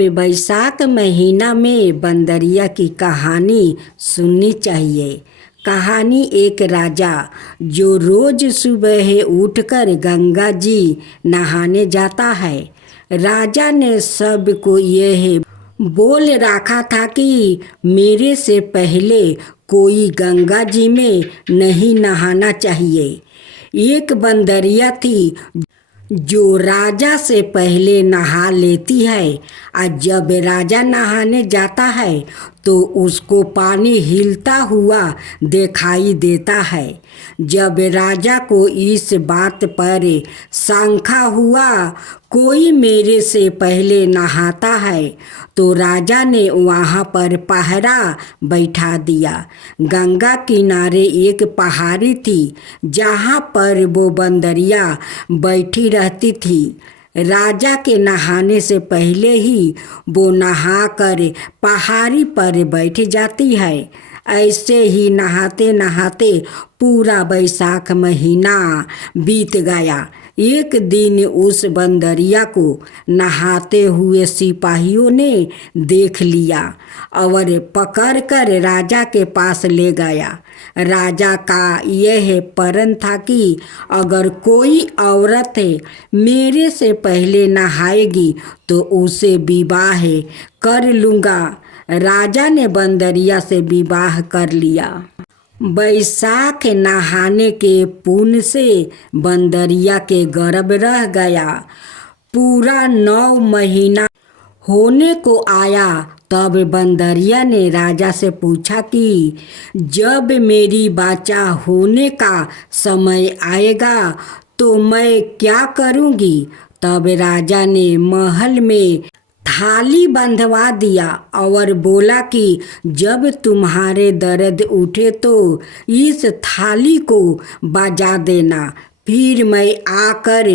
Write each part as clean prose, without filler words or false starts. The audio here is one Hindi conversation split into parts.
अब बैसाख महीना में बंदरिया की कहानी सुननी चाहिए। कहानी एक राजा जो रोज सुबह उठकर गंगा जी नहाने जाता है। राजा ने सबको यह बोल रखा था कि मेरे से पहले कोई गंगा जी में नहीं नहाना चाहिए। एक बंदरिया थी जो राजा से पहले नहा लेती है और जब राजा नहाने जाता है तो उसको पानी हिलता हुआ दिखाई देता है। जब राजा को इस बात पर शंका हुआ कोई मेरे से पहले नहाता है तो राजा ने वहाँ पर पहरा बैठा दिया। गंगा किनारे एक पहाड़ी थी जहाँ पर वो बंदरिया बैठी रहती थी। राजा के नहाने से पहले ही वो नहाकर पहाड़ी पर बैठ जाती है। ऐसे ही नहाते नहाते पूरा बैसाख महीना बीत गया। एक दिन उस बंदरिया को नहाते हुए सिपाहियों ने देख लिया और पकड़कर राजा के पास ले गया। राजा का यह प्रण था कि अगर कोई औरत मेरे से पहले नहाएगी तो उसे विवाह कर लूँगा। राजा ने बंदरिया से विवाह कर लिया। बैसाख नहाने के पुण्य से बंदरिया के गर्भ रह गया। पूरा 9 महीना होने को आया तब बंदरिया ने राजा से पूछा कि जब मेरी बच्चा होने का समय आएगा तो मैं क्या करूँगी। तब राजा ने महल में थाली बंधवा दिया और बोला कि जब तुम्हारे दर्द उठे तो इस थाली को बजा देना, फिर मैं आकर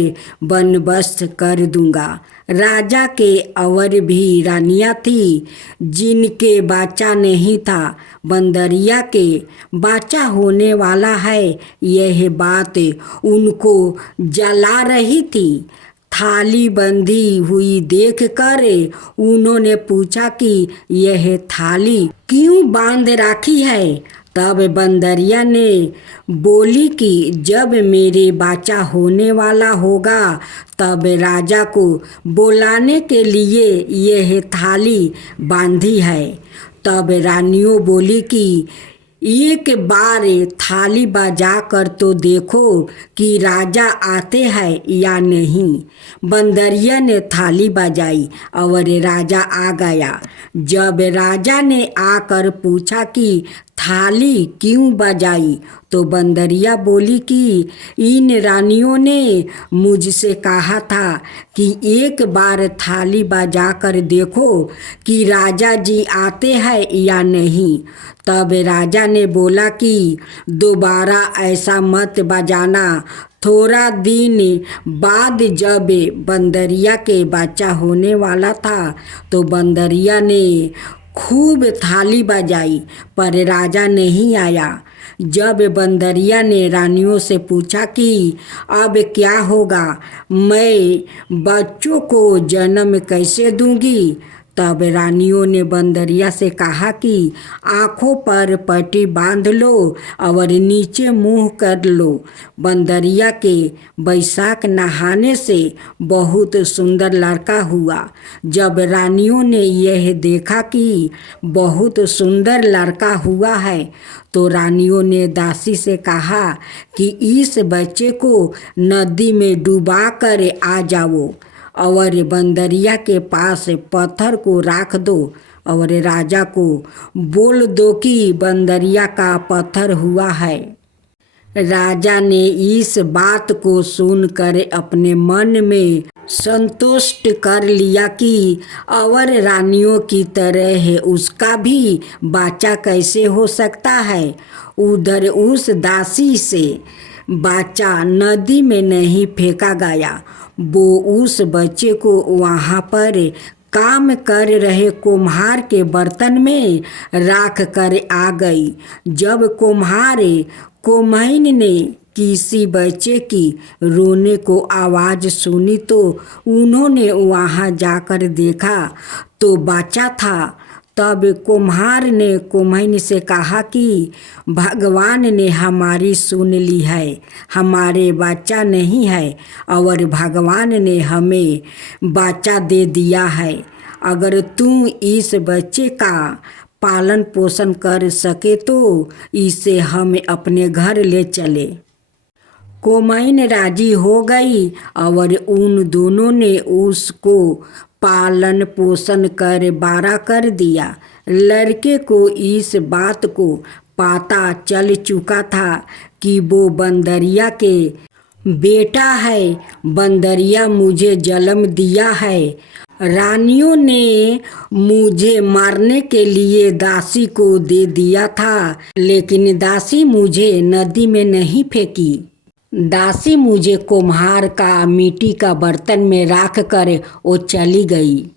बंदोबस्त कर दूंगा। राजा के और भी रानियां थी जिनके बच्चा नहीं था। बंदरिया के बच्चा होने वाला है यह बात उनको जला रही थी। थाली बंधी हुई देखकर उन्होंने पूछा कि यह थाली क्यों बांध रखी है। तब बंदरिया ने बोली कि जब मेरे बच्चा होने वाला होगा तब राजा को बुलाने के लिए यह थाली बांधी है। तब रानियों बोली कि एक बार थाली बजा कर तो देखो कि राजा आते हैं या नहीं। बंदरिया ने थाली बजाई और राजा आ गया। जब राजा ने आकर पूछा कि थाली क्यों बजाई तो बंदरिया बोली कि इन रानियों ने मुझसे कहा था कि एक बार थाली बजा कर देखो कि राजा जी आते हैं या नहीं। तब राजा ने बोला कि दोबारा ऐसा मत बजाना। थोड़ा दिन बाद जब बंदरिया के बच्चा होने वाला था तो बंदरिया ने खूब थाली बजाई पर राजा नहीं आया। जब बंदरिया ने रानियों से पूछा कि अब क्या होगा, मैं बच्चों को जन्म कैसे दूंगी। तब रानियों ने बंदरिया से कहा कि आँखों पर पट्टी बांध लो और नीचे मुंह कर लो। बंदरिया के बैसाख नहाने से बहुत सुंदर लड़का हुआ। जब रानियों ने यह देखा कि बहुत सुंदर लड़का हुआ है तो रानियों ने दासी से कहा कि इस बच्चे को नदी में डुबा कर आ जाओ और बंदरिया के पास पत्थर को रख दो और राजा को बोल दो कि बंदरिया का पत्थर हुआ है। राजा ने इस बात को सुनकर अपने मन में संतुष्ट कर लिया कि और रानियों की तरह उसका भी बच्चा कैसे हो सकता है। उधर उस दासी से बच्चा नदी में नहीं फेंका गया। वो उस बच्चे को वहाँ पर काम कर रहे कुम्हार के बर्तन में रख कर आ गई। जब कुम्हार कुम्हाइन ने किसी बच्चे की रोने को आवाज़ सुनी तो उन्होंने वहाँ जाकर देखा तो बच्चा था। तब कुम्हार ने कुम्हैन से कहा कि भगवान ने हमारी सुन ली है, हमारे बच्चा नहीं है और भगवान ने हमें बच्चा दे दिया है। अगर तू इस बच्चे का पालन पोषण कर सके तो इसे हम अपने घर ले चले। कुम्हैन राजी हो गई और उन दोनों ने उसको पालन पोषण कर बड़ा कर दिया। लड़के को इस बात को पता चल चुका था कि वो बंदरिया के बेटा है। बंदरिया मुझे जन्म दिया है। रानियों ने मुझे मारने के लिए दासी को दे दिया था, लेकिन दासी मुझे नदी में नहीं फेंकी। दासी मुझे कुम्हार का मिट्टी का बर्तन में रख कर वो चली गई।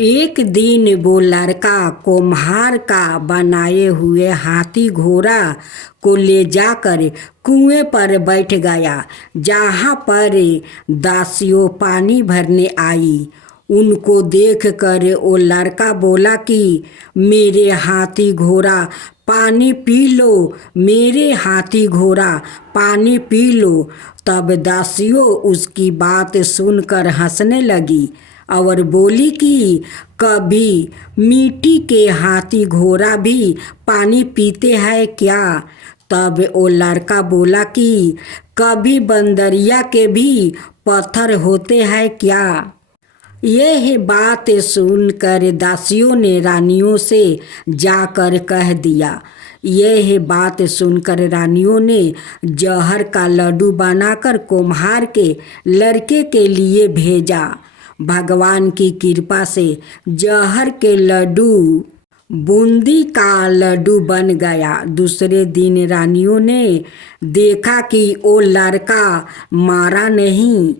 एक दिन वो लड़का कुम्हार का बनाए हुए हाथी घोड़ा को ले जाकर कुएं पर बैठ गया, जहाँ पर दासियों पानी भरने आई। उनको देखकर वो लड़का बोला कि मेरे हाथी घोड़ा पानी पी लो, मेरे हाथी घोड़ा पानी पी लो। तब दासियों उसकी बात सुनकर हंसने लगी और बोली कि कभी मिट्टी के हाथी घोड़ा भी पानी पीते हैं क्या? तब वो लड़का बोला कि कभी बंदरिया के भी पत्थर होते हैं क्या? यह बात सुनकर दासियों ने रानियों से जाकर कह दिया। यह बात सुनकर रानियों ने जहर का लड्डू बनाकर कुम्हार के लड़के के लिए भेजा। भगवान की कृपा से जहर के लड्डू बूंदी का लड्डू बन गया। दूसरे दिन रानियों ने देखा कि वो लड़का मारा नहीं।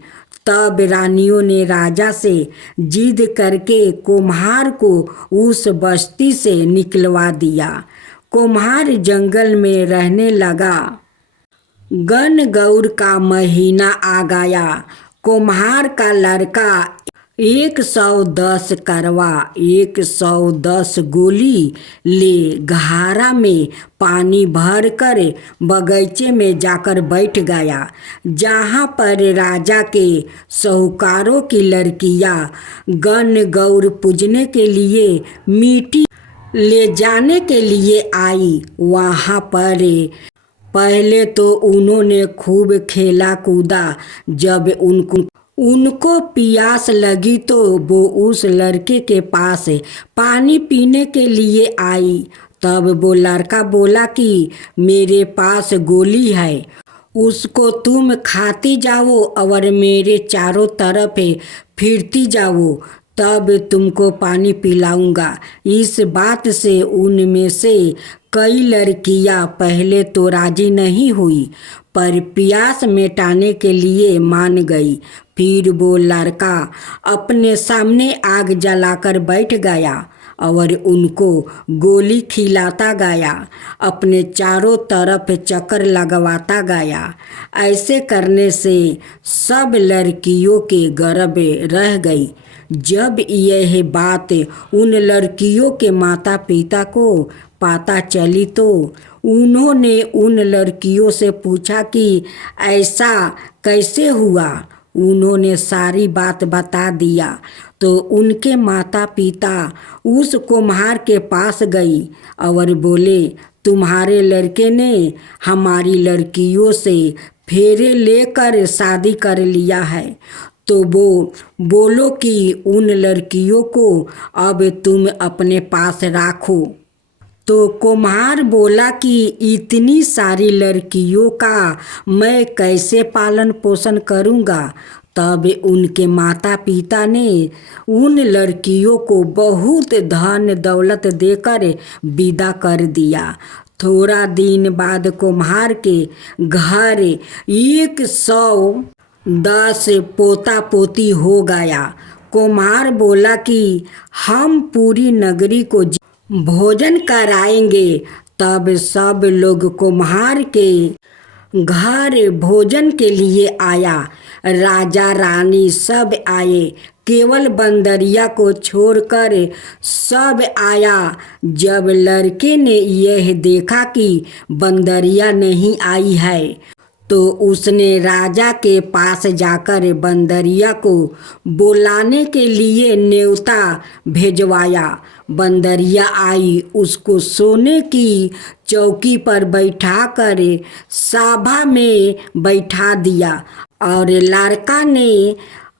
तब रानियों ने राजा से जिद करके कुम्हार को उस बस्ती से निकलवा दिया। कुम्हार जंगल में रहने लगा। गणगौर का महीना आ गया। कुम्हार का लड़का 110 करवा 110 गोली ले घारा में पानी भर कर बगीचे में जाकर बैठ गया, जहाँ पर राजा के साहूकारों की लड़कियाँ गणगौर पूजने के लिए मिट्टी ले जाने के लिए आई। वहाँ पर पहले तो उन्होंने खूब खेला कूदा। जब उनको प्यास लगी तो वो उस लड़के के पास पानी पीने के लिए आई। तब वो लड़का बोला कि मेरे पास गोली है, उसको तुम खाती जाओ और मेरे चारों तरफ फिरती जाओ, तब तुमको पानी पिलाऊंगा। इस बात से उनमें से कई लड़कियां पहले तो राजी नहीं हुई, पर प्यास मिटाने के लिए मान गई। फिर वो लड़का अपने सामने आग जलाकर बैठ गया और उनको गोली खिलाता गया, अपने चारों तरफ चक्कर लगवाता गया। ऐसे करने से सब लड़कियों के गर्भ रह गई। जब यह बात उन लड़कियों के माता पिता को पता चली तो उन्होंने उन लड़कियों से पूछा कि ऐसा कैसे हुआ। उन्होंने सारी बात बता दिया तो उनके माता पिता उस कुम्हार के पास गई और बोले, तुम्हारे लड़के ने हमारी लड़कियों से फेरे लेकर शादी कर लिया है, तो वो बोलो कि उन लड़कियों को अब तुम अपने पास रखो। तो कुम्हार बोला कि इतनी सारी लड़कियों का मैं कैसे पालन पोषण करूँगा। तब उनके माता पिता ने उन लड़कियों को बहुत धन दौलत देकर विदा कर दिया। थोड़ा दिन बाद कुम्हार के घर 110 पोता पोती हो गया। कुम्हार बोला कि हम पूरी नगरी को भोजन कराएंगे। तब सब लोग कुम्हार के घर भोजन के लिए आया। राजा रानी सब आए, केवल बंदरिया को छोड़कर सब आया। जब लड़के ने यह देखा कि बंदरिया नहीं आई है तो उसने राजा के पास जाकर बंदरिया को बुलाने के लिए न्योता भेजवाया। बंदरिया आई, उसको सोने की चौकी पर बैठाकर सभा में बैठा दिया और लड़का ने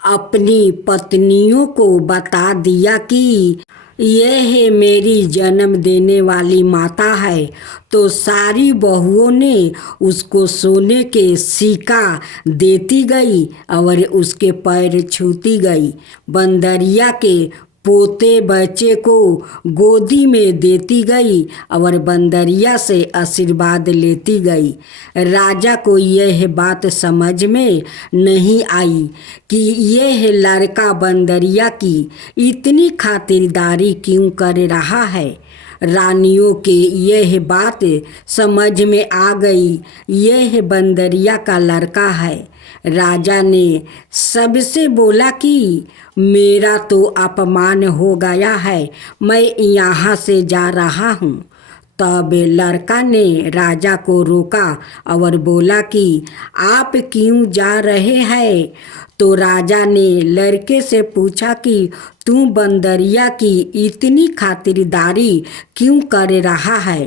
अपनी पत्नियों को बता दिया कि यह मेरी जन्म देने वाली माता है। तो सारी बहुओं ने उसको सोने के सिक्का देती गई और उसके पैर छूती गई। बंदरिया के पोते बच्चे को गोदी में देती गई और बंदरिया से आशीर्वाद लेती गई। राजा को यह बात समझ में नहीं आई कि यह लड़का बंदरिया की इतनी खातिरदारी क्यों कर रहा है। रानियों के यह बात समझ में आ गई, यह बंदरिया का लड़का है। राजा ने सबसे बोला कि मेरा तो अपमान हो गया है, मैं यहाँ से जा रहा हूँ। तब लड़का ने राजा को रोका और बोला कि आप क्यों जा रहे हैं। तो राजा ने लड़के से पूछा कि तू बंदरिया की इतनी खातिरदारी क्यों कर रहा है।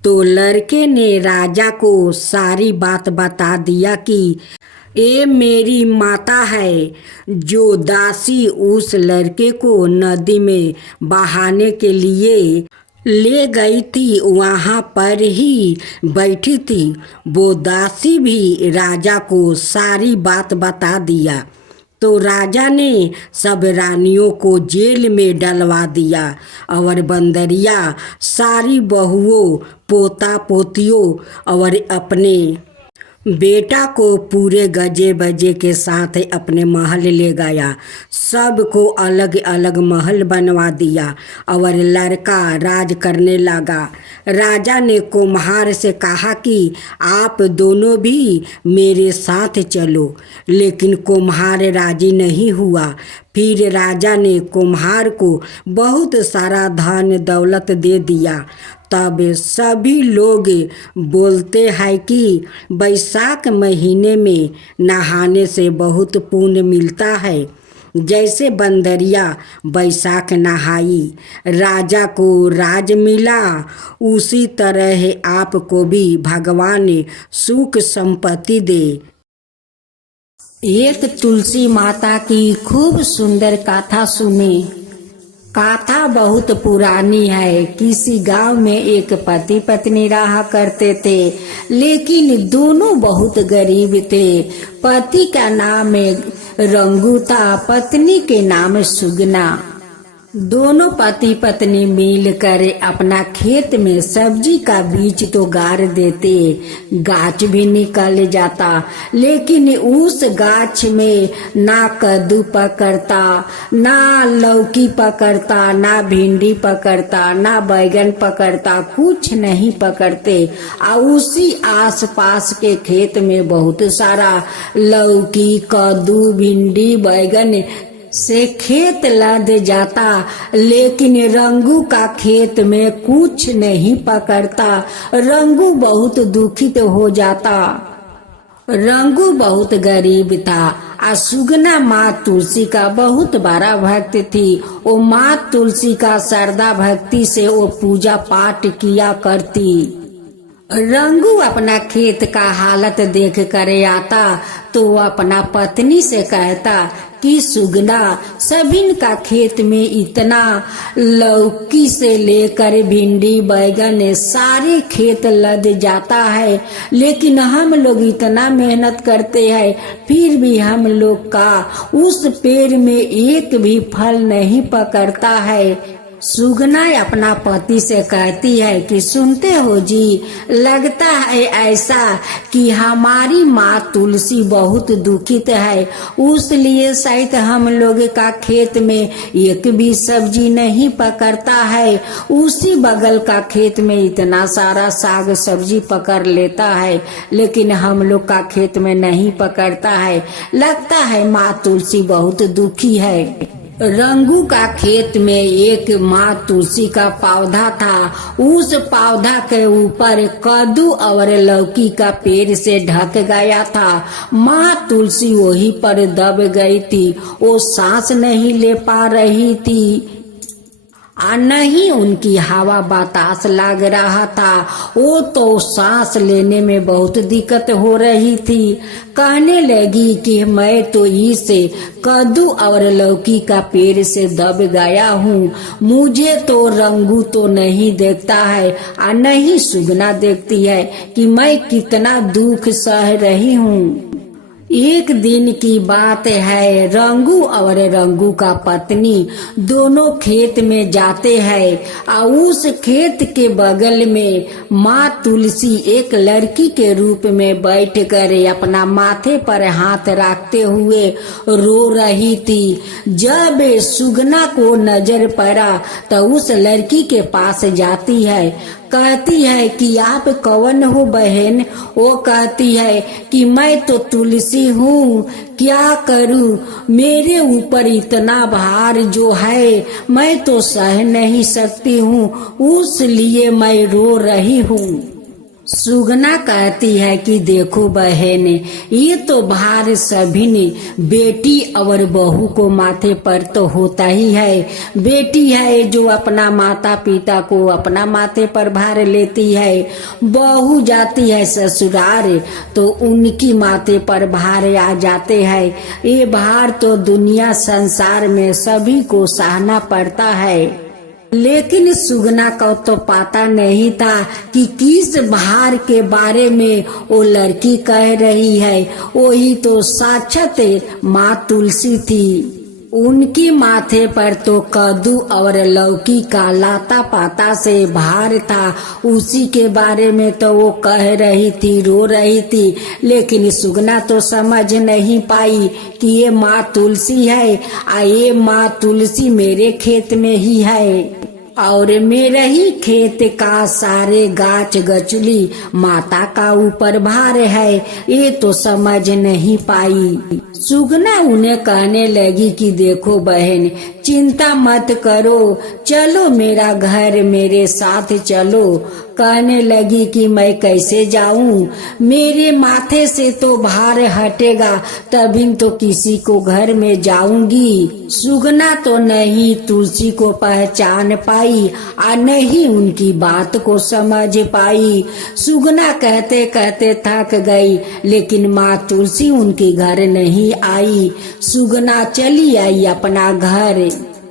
तो लड़के ने राजा को सारी बात बता दिया कि ये मेरी माता है, जो दासी उस लड़के को नदी में बहाने के लिए ले गई थी, वहाँ पर ही बैठी थी। वो दासी भी राजा को सारी बात बता दिया। तो राजा ने सब रानियों को जेल में डलवा दिया और बंदरिया सारी बहुओं, पोता पोतियों और अपने बेटा को पूरे गजे बजे के साथ अपने महल ले गया। सबको अलग अलग महल बनवा दिया और लड़का राज करने लगा। राजा ने कुम्हार से कहा कि आप दोनों भी मेरे साथ चलो, लेकिन कुम्हार राजी नहीं हुआ। फिर राजा ने कुम्हार को बहुत सारा धन दौलत दे दिया। तब सभी लोग बोलते हैं कि बैसाख महीने में नहाने से बहुत पुण्य मिलता है। जैसे बंदरिया बैसाख नहाई, राजा को राज मिला, उसी तरह आपको भी भगवान सुख संपत्ति दे। एक तुलसी माता की खूब सुंदर गाथा सुने। गाथा बहुत पुरानी है। किसी गांव में एक पति पत्नी रहा करते थे, लेकिन दोनों बहुत गरीब थे। पति का नाम रंगू था, पत्नी के नाम सुगना। दोनों पति पत्नी मिलकर अपना खेत में सब्जी का बीज तो गाड़ देते, गाछ भी निकल जाता, लेकिन उस गाछ में ना कद्दू पकड़ता, ना लौकी पकड़ता, ना भिंडी पकड़ता, ना बैगन पकड़ता, कुछ नहीं पकड़ते। और उसी आसपास के खेत में बहुत सारा लौकी, कद्दू, भिंडी, बैगन से खेत लद जाता, लेकिन रंगू का खेत में कुछ नहीं पकड़ता। रंगू बहुत दुखित हो जाता। रंगू बहुत गरीब था। सुगना माँ तुलसी का बहुत बड़ा भक्त थी। वो माँ तुलसी का श्रद्धा भक्ति से वो पूजा पाठ किया करती। रंगू अपना खेत का हालत देख कर आता तो वो अपना पत्नी से कहता कि सुगना, सभी का खेत में इतना लौकी से लेकर भिंडी, बैगन सारे खेत लद जाता है, लेकिन हम लोग इतना मेहनत करते हैं, फिर भी हम लोग का उस पेड़ में एक भी फल नहीं पकड़ता है। सुगना अपना पति से कहती है कि सुनते हो जी, लगता है ऐसा कि हमारी माँ तुलसी बहुत दुखित है, उसलिए शायद हम लोग का खेत में एक भी सब्जी नहीं पकड़ता है। उसी बगल का खेत में इतना सारा साग सब्जी पकड़ लेता है, लेकिन हम लोग का खेत में नहीं पकड़ता है। लगता है माँ तुलसी बहुत दुखी है। रंगू का खेत में एक माँ तुलसी का पौधा था। उस पौधा के ऊपर कद्दू और लौकी का पेड़ से ढक गया था। माँ तुलसी वहीं पर दब गई थी। वो सांस नहीं ले पा रही थी, नहीं उनकी हवा बतास लग रहा था। वो तो सांस लेने में बहुत दिक्कत हो रही थी। कहने लगी कि मैं तो इस कद्दू और लौकी का पेड़ से दब गया हूँ, मुझे तो रंगू तो नहीं देखता है और नहीं सुगना देखती है कि मैं कितना दुख सह रही हूँ। एक दिन की बात है, रंगू और रंगू का पत्नी दोनों खेत में जाते हैं और उस खेत के बगल में माँ तुलसी एक लड़की के रूप में बैठ कर अपना माथे पर हाथ रखते हुए रो रही थी। जब सुगना को नजर पड़ा तो उस लड़की के पास जाती है, कहती है कि आप कौन हो बहन? वो कहती है कि मैं तो तुलसी हूँ, क्या करूँ, मेरे ऊपर इतना भार जो है मैं तो सह नहीं सकती हूँ, उसलिए मैं रो रही हूँ। सुगना कहती है कि देखो बहन, ये तो भार सभी ने बेटी और बहू को माथे पर तो होता ही है। बेटी है जो अपना माता पिता को अपना माथे पर भार लेती है, बहू जाती है ससुराल तो उनकी माथे पर भार आ जाते हैं। ये भार तो दुनिया संसार में सभी को सहना पड़ता है। लेकिन सुगना को तो पता नहीं था कि किस भार के बारे में वो लड़की कह रही है। वही तो साक्षात माँ तुलसी थी। उनकी माथे पर तो कद्दू और लौकी का लाता पाता से भार था, उसी के बारे में तो वो कह रही थी, रो रही थी। लेकिन सुगना तो समझ नहीं पाई कि ये माँ तुलसी है और ये माँ तुलसी मेरे खेत में ही है और मेरे ही खेत का सारे गाछ गचुली माता का ऊपर भार है, ये तो समझ नहीं पाई। सुगना उन्हें कहने लगी कि देखो बहन, चिंता मत करो, चलो मेरा घर मेरे साथ चलो। कहने लगी कि मैं कैसे जाऊं, मेरे माथे से तो भार हटेगा तभी तो किसी को घर में जाऊंगी। सुगना तो नहीं तुलसी को पहचान पाई और नहीं उनकी बात को समझ पाई। सुगना कहते कहते थक गई, लेकिन माँ तुलसी उनके घर नहीं आई। सुगना चली आई अपना घर।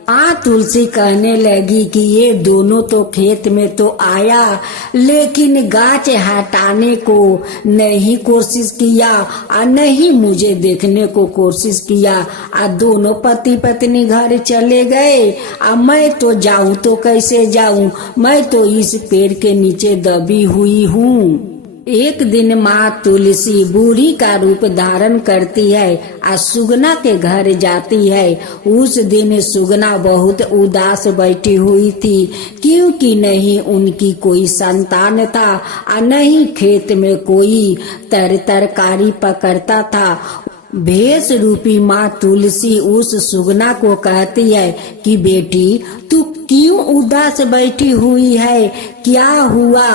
माँ तुलसी कहने लगी कि ये दोनों तो खेत में तो आया, लेकिन गाछ हटाने को नहीं कोशिश किया और नहीं मुझे देखने को कोशिश किया और दोनों पति पत्नी घर चले गए। अब मैं तो जाऊं तो कैसे जाऊं, मैं तो इस पेड़ के नीचे दबी हुई हूँ। एक दिन माँ तुलसी बूढ़ी का रूप धारण करती है और सुगना के घर जाती है। उस दिन सुगना बहुत उदास बैठी हुई थी, क्योंकि नहीं उनकी कोई संतान था और नहीं खेत में कोई तरकारी पकड़ता था। भेष रूपी माँ तुलसी उस सुगना को कहती है कि बेटी तू क्यों उदास बैठी हुई है, क्या हुआ?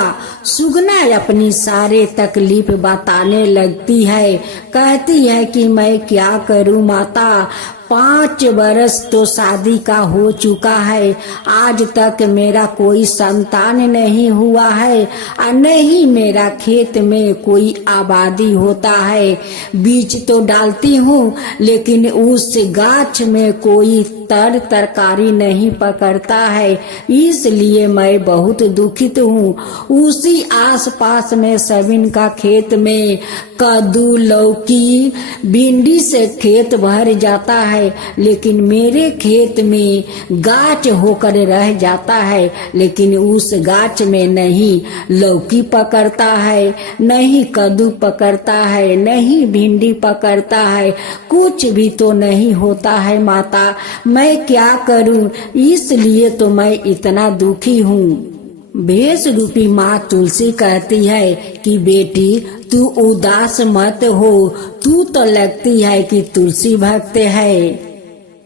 सुगना अपनी सारे तकलीफ बताने लगती है। कहती है कि मैं क्या करूं माता, 5 बरस तो शादी का हो चुका है, आज तक मेरा कोई संतान नहीं हुआ है और नहीं मेरा खेत में कोई आबादी होता है। बीज तो डालती हूँ लेकिन उस गाछ में कोई तरकारी नहीं पकड़ता है, इसलिए मैं बहुत दुखित हूँ। उसी आसपास में सबिन का खेत में कद्दू लौकी भिंडी से खेत भर जाता है। है, लेकिन मेरे खेत में गाछ होकर रह जाता है, लेकिन उस गाछ में नहीं लौकी पकड़ता है, नहीं कद्दू पकड़ता है, नहीं भिंडी पकड़ता है, कुछ भी तो नहीं होता है माता, मैं क्या करूं? इसलिए तो मैं इतना दुखी हूँ। भेष रूपी माँ तुलसी कहती है कि बेटी तू उदास मत हो, तू तो लगती है कि तुलसी भक्त है।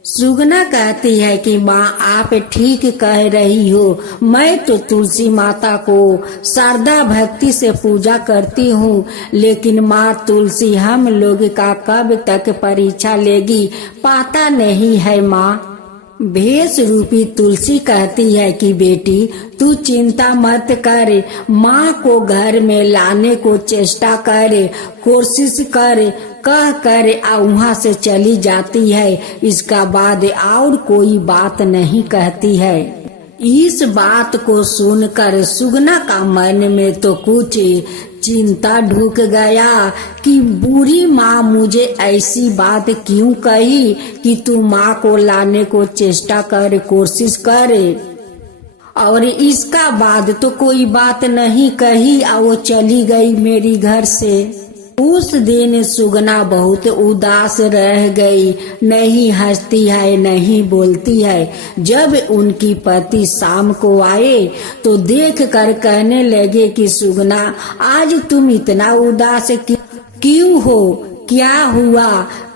सुगना कहती है कि माँ आप ठीक कह रही हो, मैं तो तुलसी माता को श्रद्धा भक्ति से पूजा करती हूँ, लेकिन माँ तुलसी हम लोग का कब तक परीक्षा लेगी पता नहीं है माँ। भेष रूपी तुलसी कहती है कि बेटी तू चिंता मत कर, माँ को घर में लाने को चेष्टा कर, कोशिश कर, कह कर वहाँ से चली जाती है। इसका बाद और कोई बात नहीं कहती है। इस बात को सुनकर सुगना का मन में तो कुछ चिंता ढुक गया कि बूढ़ी माँ मुझे ऐसी बात क्यों कही कि तू माँ को लाने को चेष्टा कर, कोशिश कर, और इसका बाद तो कोई बात नहीं कही और वो चली गई मेरी घर से। उस दिन सुगना बहुत उदास रह गई, नहीं हंसती है, नहीं बोलती है। जब उनकी पति शाम को आए तो देख कर कहने लगे कि सुगना आज तुम इतना उदास क्यों हो, क्या हुआ?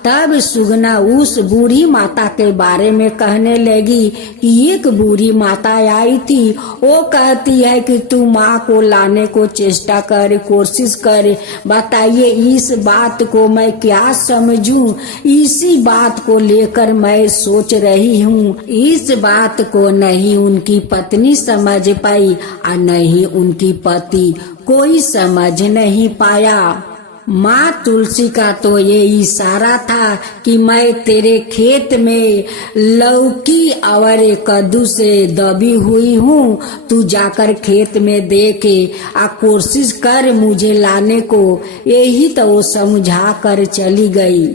तब सुगना उस बूढ़ी माता के बारे में कहने लगी कि एक बूढ़ी माता आई थी, वो कहती है कि तू माँ को लाने को चेष्टा कर, कोशिश कर। बताइए इस बात को मैं क्या समझूं? इसी बात को लेकर मैं सोच रही हूँ। इस बात को नहीं उनकी पत्नी समझ पाई और नहीं उनकी पति कोई समझ नहीं पाया। माँ तुलसी का तो ये इशारा था कि मैं तेरे खेत में लौकी और कद्दू से दबी हुई हूँ, तू जाकर खेत में देखे आ कोशिश कर मुझे लाने को। यही तो वो समझा कर चली गई।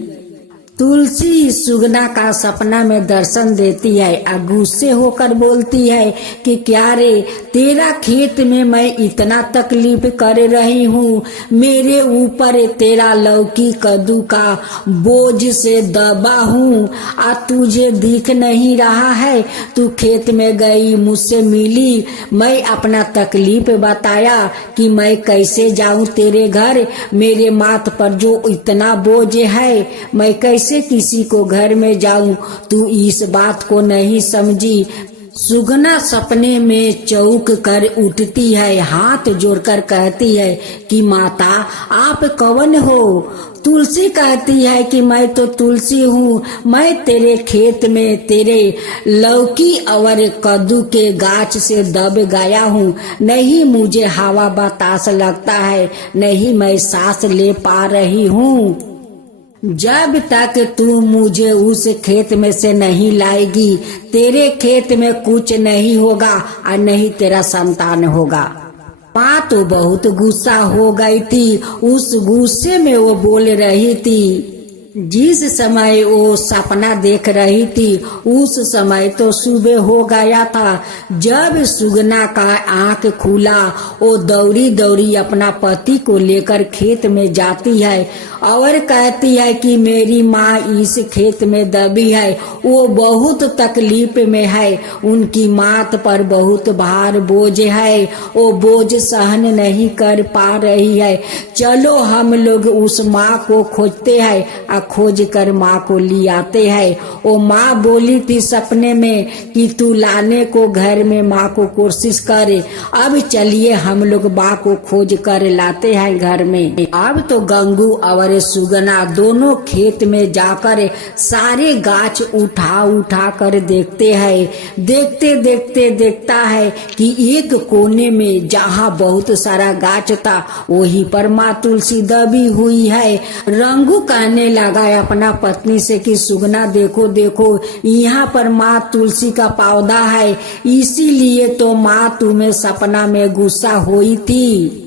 तुलसी सुगना का सपना में दर्शन देती है और गुस्से होकर बोलती है कि क्या रे, तेरा खेत में मैं इतना तकलीफ कर रही हूँ, मेरे ऊपर तेरा लौकी कद्दू का बोझ से दबा हूँ, आ तुझे दिख नहीं रहा है? तू खेत में गई, मुझसे मिली, मैं अपना तकलीफ बताया कि मैं कैसे जाऊँ तेरे घर, मेरे माथ पर जो इतना बोझ है, मैं कैसे किसी को घर में जाऊं? तू इस बात को नहीं समझी। सुगना सपने में चौंक कर उठती है, हाथ जोड़कर कहती है कि माता आप कौन हो? तुलसी कहती है कि मैं तो तुलसी हूँ, मैं तेरे खेत में तेरे लौकी और कद्दू के गाछ से दब गया हूँ। नहीं मुझे हवा बतास लगता है, नहीं मैं सांस ले पा रही हूँ। जब तक तू मुझे उस खेत में से नहीं लाएगी, तेरे खेत में कुछ नहीं होगा और नहीं तेरा संतान होगा। माँ तो बहुत गुस्सा हो गई थी। उस गुस्से में वो बोल रही थी, जिस समय वो सपना देख रही थी उस समय तो सुबह हो गया था। जब सुगना का आंख खुला, वो दौड़ी दौड़ी अपना पति को लेकर खेत में जाती है और कहती है कि मेरी माँ इस खेत में दबी है, वो बहुत तकलीफ में है, उनकी माथ पर बहुत भार बोझ है, वो बोझ सहन नहीं कर पा रही है। चलो हम लोग उस माँ को खोजते हैं, खोज कर माँ को ले आते हैं। वो माँ बोली थी सपने में कि तू लाने को घर में माँ को कोशिश करे। अब चलिए हम लोग माँ को खोज कर लाते हैं घर में। अब तो गंगू और सुगना दोनों खेत में जाकर सारे गाछ उठा उठा कर देखते हैं। देखते देखते देखता है कि एक कोने में जहाँ बहुत सारा गाछ था वहीं पर माँ तुलसी दबी हुई है। रंगू कहने लगा अपना पत्नी से कि सुगना देखो देखो, यहाँ पर माँ तुलसी का पौधा है, इसीलिए तो माँ तुम्हें सपना में गुस्सा हुई थी।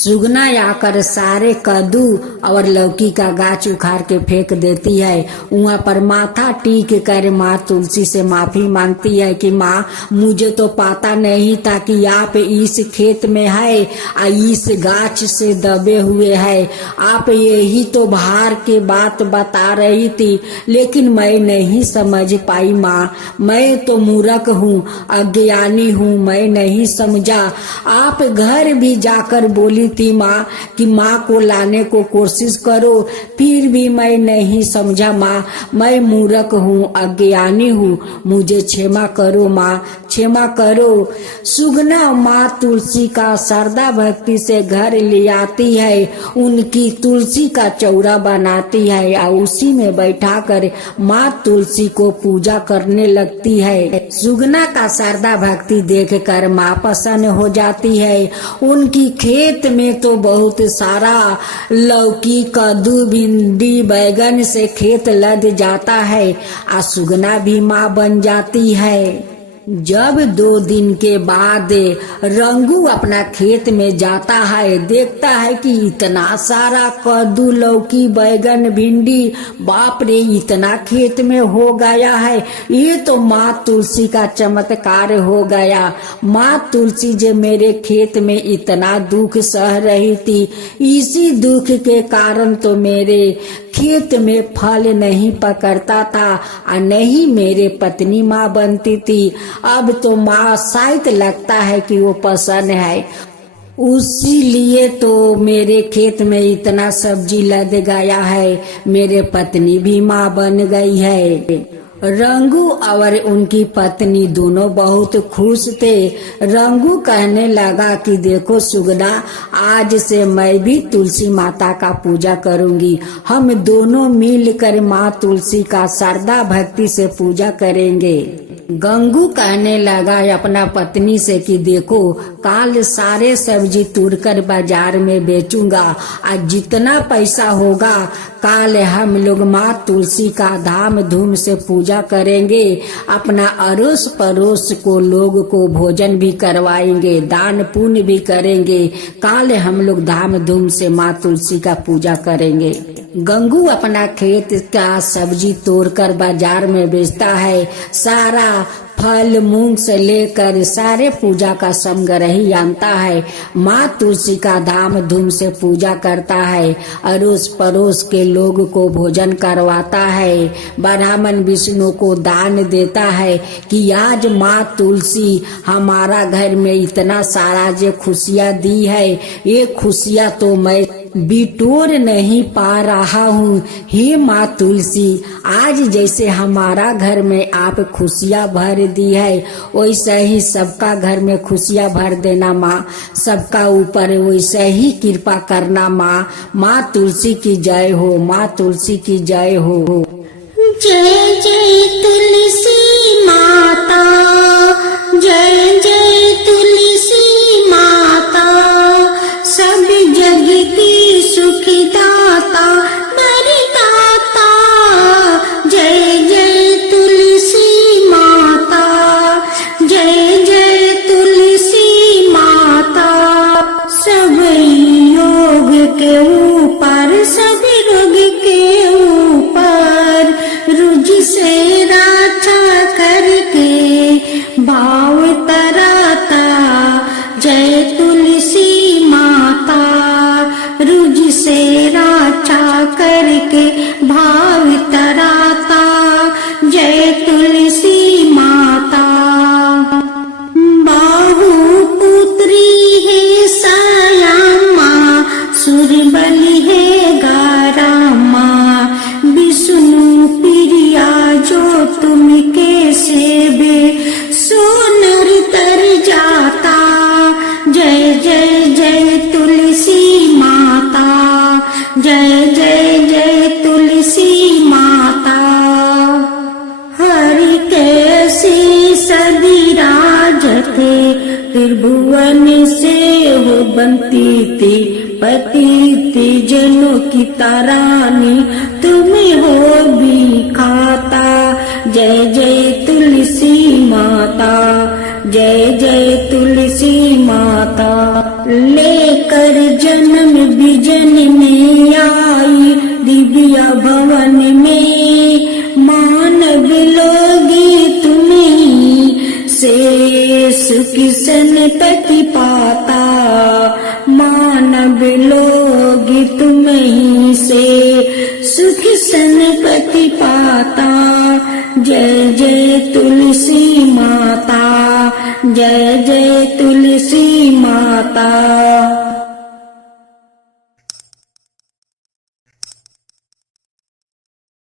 सुगना आकर सारे कद्दू और लौकी का गाछ उखाड़ के फेंक देती है। वहाँ पर माथा टीक कर माँ तुलसी से माफी मांगती है कि माँ, मुझे तो पता नहीं था कि आप इस खेत में है और इस गाछ से दबे हुए है। आप यही तो बाहर के बात बता रही थी, लेकिन मैं नहीं समझ पाई माँ। मैं तो मूर्ख हूँ, अज्ञानी हूँ, मैं नहीं समझा। आप घर भी जाकर बोली थी माँ कि माँ को लाने को कोशिश करो, फिर भी मैं नहीं समझा माँ। मैं मूर्ख हूँ, अज्ञानी हूँ, मुझे क्षमा करो माँ, क्षमा करो। सुगना माँ तुलसी का श्रद्धा भक्ति से घर ले आती है, उनकी तुलसी का चौरा बनाती है और उसी में बैठाकर माँ तुलसी को पूजा करने लगती है। सुगना का श्रद्धा भक्ति देखकर माँ प्रसन्न हो जाती है। उनकी खेत में तो बहुत सारा लौकी, कद्दू, भिंडी, बैगन से खेत लद जाता है और सुगना भी माँ बन जाती है। जब 2 दिन के बाद रंगू अपना खेत में जाता है, देखता है कि इतना सारा कद्दू, लौकी, बैगन, भिंडी, बाप रे, इतना खेत में हो गया है। ये तो माँ तुलसी का चमत्कार हो गया। माँ तुलसी जो मेरे खेत में इतना दुख सह रही थी, इसी दुख के कारण तो मेरे खेत में फल नहीं पकड़ता था और नहीं मेरे पत्नी माँ बनती थी। अब तो माँ शायद लगता है कि वो पसंद है, उसी लिए तो मेरे खेत में इतना सब्जी लद गया है, मेरे पत्नी भी माँ बन गई है। रंगू और उनकी पत्नी दोनों बहुत खुश थे। रंगू कहने लगा कि देखो सुगना, आज से मैं भी तुलसी माता का पूजा करूंगी। हम दोनों मिलकर माँ तुलसी का श्रद्धा भक्ति से पूजा करेंगे। गंगू कहने लगा अपना पत्नी से कि देखो, काल सारे सब्जी तोड़कर बाजार में बेचूंगा और जितना पैसा होगा काल हम लोग माँ तुलसी का धाम धूम से पूजा करेंगे। अपना अड़ोस पड़ोस को लोग को भोजन भी करवाएंगे, दान पुण्य भी करेंगे। काल हम लोग धाम धूम से माँ तुलसी का पूजा करेंगे। गंगू अपना खेत का सब्जी तोड़कर बाजार में बेचता है। सारा फल मूंग से लेकर सारे पूजा का संग्रह ही आनता है। माँ तुलसी का धाम धूम से पूजा करता है, अड़ोस पड़ोस के लोग को भोजन करवाता है, ब्राह्मण विष्णु को दान देता है कि आज माँ तुलसी हमारा घर में इतना सारा जो खुशियाँ दी है, ये खुशियाँ तो मैं बिटोर नहीं पा रहा हूँ। हे माँ तुलसी, आज जैसे हमारा घर में आप खुशियाँ भर दी है, वैसे ही सबका घर में खुशियाँ भर देना माँ, सबका ऊपर वैसे ही कृपा करना माँ। माँ तुलसी की जय हो, माँ तुलसी की जय हो। जय जय तुलसी माता, जय जय तुलसी माता, सब जग की सुखी दाता वरदाता। जय जय तुलसी माता, जय जय तुलसी माता, सब योग के ऊपर, सब रोग के ऊपर, रुझ से रक्षा करके भाव तराता। जय तुलसी माता, रुझ से रक्षा करके भाव तराता। जय तुलसी माता। बाहु पुत्री है सयामा, सुरबली है गारामा, विष्णु प्रिया जो तुम के सेवे, सोनर तर जाता। जय जय जय तुलसी माता, जय जय जय तुलसी माता। हरि कैसी सदी राजते, त्रिभुवन से हो बनती थी, पति थी जनों की तारानी, तुम्हें हो भी खाता। जय जय तुलसी माता, जय जय तुलसी माता। लेकर बिजन में आई दिव्य भवन में, मानव लोगी तुम्हीं से सुख संपत्ति पाता, मानव लोगी तुम्हीं से सुख संपत्ति पाता। जय जय तुलसी माता, जय जय तुलसी माता।